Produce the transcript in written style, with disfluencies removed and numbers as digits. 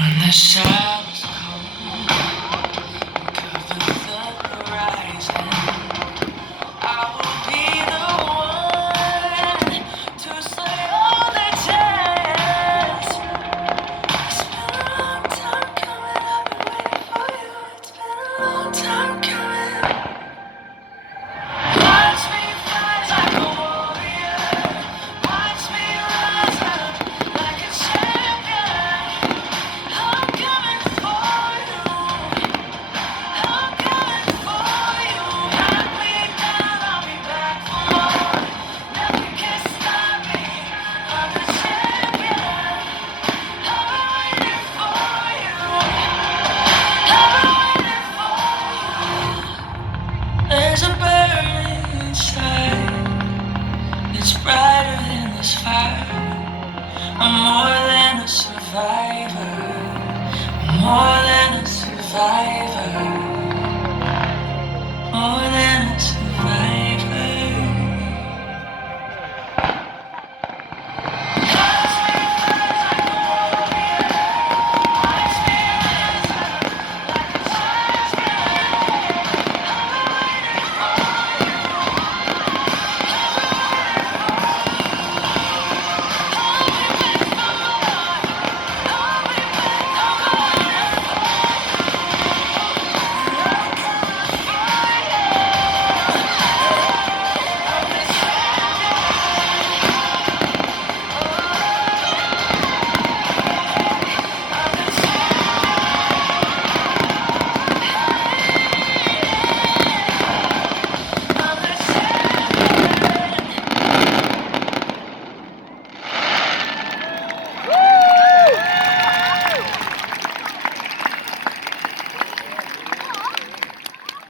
When the shadows come, cover the horizon, I will be the one to say all the chance. It's been a long time coming, I've been waiting for you. It's been a long time coming. Watch me fight like a warrior. Watch me rise up like a champion. I'm coming for you. I'm coming for you. Knock me down, I'll be back for more. Nothing can stop me. I'm the champion. I've been waiting for you. I've been waiting for you. There's a burning inside. It's brighter than this fire. I'm more than a survivor. I'm more than a survivor.